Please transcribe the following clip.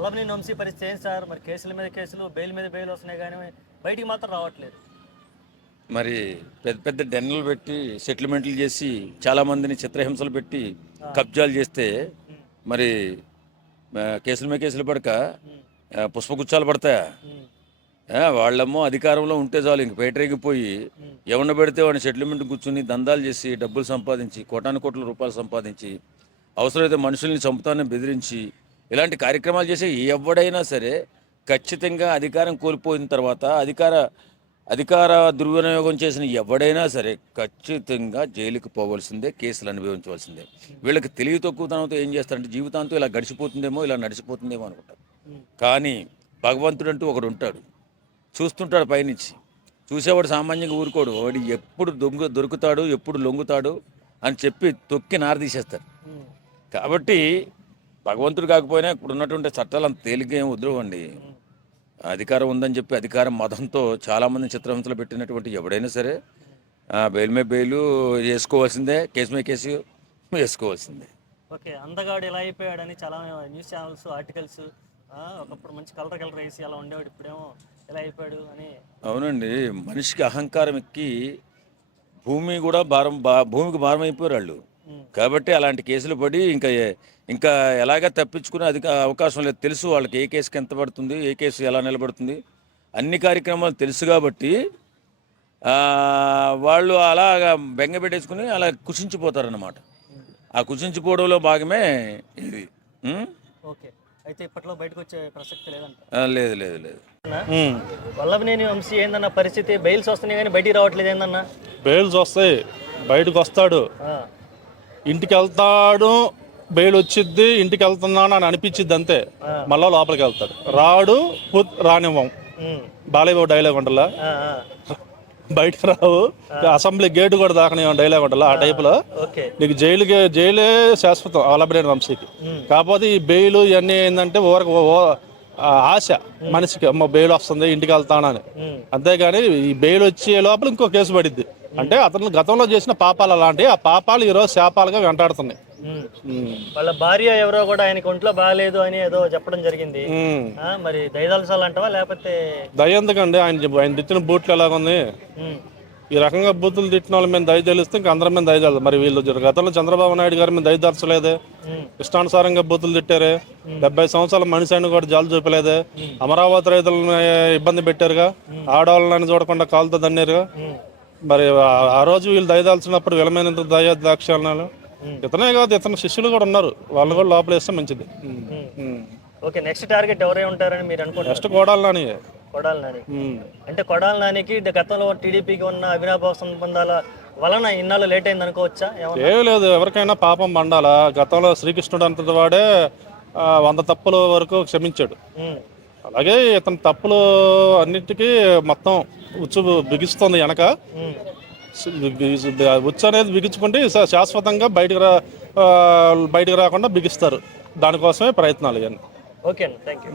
వల్లభనేని వంశీ పరిస్థితి ఏంటి సార్? మరి కేసుల మీద కేసులు, బెయిల్ మీద బెయిల్ వస్తున్నాయి కానీ బయటికి మాత్రం రావట్లేదు. మరి పెద్ద పెద్ద డెన్నులు పెట్టి సెటిల్మెంట్లు చేసి చాలామందిని చిత్రహింసలు పెట్టి కబ్జాలు చేస్తే మరి కేసుల మీద కేసులు పడక పుష్పగుచ్చాలు పడతాయా? వాళ్ళేమో అధికారంలో ఉంటే చాలు ఇంక పేటరేగిపోయి ఎవరిని పెడితే వాడిని సెటిల్మెంట్ కూర్చుని దందాలు చేసి డబ్బులు సంపాదించి కోట్ల రూపాయలు సంపాదించి అవసరమైతే మనుషుల్ని చంపుతానని బెదిరించి ఇలాంటి కార్యక్రమాలు చేసే ఎవడైనా సరే ఖచ్చితంగా అధికారం కోల్పోయిన తర్వాత అధికార దుర్వినియోగం చేసిన ఎవడైనా సరే ఖచ్చితంగా జైలుకి పోవలసిందే, కేసులు అనుభవించవలసిందే. వీళ్ళకి తెలివి తక్కువతనంతో ఏం చేస్తారంటే జీవితాంతం ఇలా గడిచిపోతుందేమో, ఇలా నడిచిపోతుందేమో అనుకుంటారు. కానీ భగవంతుడు అంటూ ఒకడు ఉంటాడు, చూస్తుంటాడు పైనుంచి. చూసేవాడు సామాన్యంగా ఊరుకోడు, వాడు ఎప్పుడు దొరుకుతాడు, ఎప్పుడు లొంగుతాడు అని చెప్పి తొక్కి నారదీసేస్తారు. కాబట్టి భగవంతుడు కాకపోయినా ఇప్పుడు ఉన్నటువంటి చట్టాలు అంత తేలిగ్గా ఏం వద్దువండి. అధికారం ఉందని చెప్పి అధికారం మతంతో చాలామంది చిత్రహింసలు పెట్టినటువంటి ఎవడైనా సరే బెయిల్ మీద బెయిల్ వేసుకోవాల్సిందే, కేసు మీద కేసు వేసుకోవాల్సిందే. ఓకే, అందగాడు ఎలా అయిపోయాడని చాలా న్యూస్ ఛానల్స్ ఆర్టికల్స్, ఒకప్పుడు మంచి కలర్ వేసి అలా ఉండేవాడు, ఇప్పుడేమో ఎలా అయిపోయాడు అని. అవునండి, మనిషికి అహంకారం ఎక్కి భూమికి భారం అయిపోయారు వాళ్ళు. కాబట్టి అలాంటి కేసులు పడి ఇంకా ఎలాగ తప్పించుకునే అవకాశం లేదు. తెలుసు వాళ్ళకి ఏ కేసుకి ఎంత పడుతుంది, ఏ కేసు ఎలా నిలబడుతుంది, అన్ని కార్యక్రమాలు తెలుసు. కాబట్టి వాళ్ళు అలాగా బెంగ పెట్టేసుకుని అలా కుషించిపోతారన్నమాట. ఆ కుషించిపోవడంలో భాగమే ఇది. ఓకే, అయితే ఇప్పట్లో బయటకు వచ్చే ప్రసక్తి లేదంట? లేదు లేదు లేదు. వల్లభనేని వంశీ ఏందన్న పరిస్థితి? బెయిల్స్ వస్తున్నాయి కానీ బయటికి రావట్లేదు ఏందన్నా? బెయిల్స్ వస్తాయి, బయటకు వస్తాడు, ఇంటికి వెళ్తాడు, బెయిల్ వచ్చిద్ది, ఇంటికి వెళ్తున్నాను అని అనిపించిద్ది అంతే. మళ్ళా లోపలికి వెళ్తాడు, రానివ్వం. బాలయ్య డైలాగ్ ఉంటలా, బయటకు రావు, అసెంబ్లీ గేటు కూడా దాకనివ్వం డైలాగ్ ఉంటలా. ఆ టైపులో నీకు జైలే శాశ్వతం వల్లభనేని వంశీకి. కాకపోతే ఈ బెయిల్ ఇవన్నీ ఏంటంటే ఆశ మనిషికి, అమ్మ బెయిల్ వస్తుంది ఇంటికి వెళ్తానని. అంతేగాని ఈ బెయిల్ వచ్చే లోపల ఇంకో కేసు పడిద్ది. అంటే అతను గతంలో చేసిన పాపాలు అలాంటివి, ఆ పాపాలు ఈరోజు శాపాలుగా వెంటాడుతున్నాయి. వాళ్ళ భార్య ఎవరో కూడా ఆయనకి ఒంట్లో బాగాలేదు అని ఏదో చెప్పడం జరిగింది. మరి దయదలసాలు అంటావా లేకపోతే? దయ ఎందుకండి, ఆయన తిట్టిన బూట్లు ఎలాగుంది? ఈ రకంగా బూతులు తిట్టిన వాళ్ళ మీద దయ తెలిస్తే ఇంకా అందరి మీద దయ తెలియదు. మరి వీళ్ళు గతంలో చంద్రబాబు నాయుడు గారి మీద దయ దర్చలేదే, ఇష్టానుసారంగా బూతులు తిట్టారే, 70 సంవత్సరాల మనిషి అని కూడా జాలు చూపలేదే, అమరావతి రైతులను ఇబ్బంది పెట్టారుగా, ఆడవాళ్ళని చూడకుండా కాలుతో దన్నారుగా. మరి ఆ రోజు వీళ్ళు దయదాల్చినప్పుడు వీళ్ళమైన దయాదాక్షాలు ఇతనే కాదు, ఇతని శిష్యులు కూడా ఉన్నారు, వాళ్ళు కూడా లోపల వేస్తే మంచిది. ఓకే, నెక్స్ట్ టార్గెట్ ఎవరై ఉంటారని మీరు అనుకుంటారు? నెక్స్ట్ కొడాలి నాని. అంటే కొడాలి నానికి గతంలో టీడీపీకి ఉన్న అవినాభావ సంబంధాల వలన ఇన్నాళ్ళు లేట్ అయింది అనుకోవచ్చా? ఏం లేదు, ఎవరికైనా పాపం పండాలా. గతంలో శ్రీకృష్ణుడు అంతటి వాడే 100 తప్పుల వరకు క్షమించాడు. అలాగే ఇతని తప్పులు అన్నిటికీ మొత్తం ఉచ్చు బిగిస్తుంది వెనక. ఉచ్చు అనేది బిగించుకుంటే శాశ్వతంగా బయటకు రాకుండా బిగిస్తారు. దానికోసమే ప్రయత్నాలు ఇవన్నీ. ఓకే అండి, థ్యాంక్ యూ.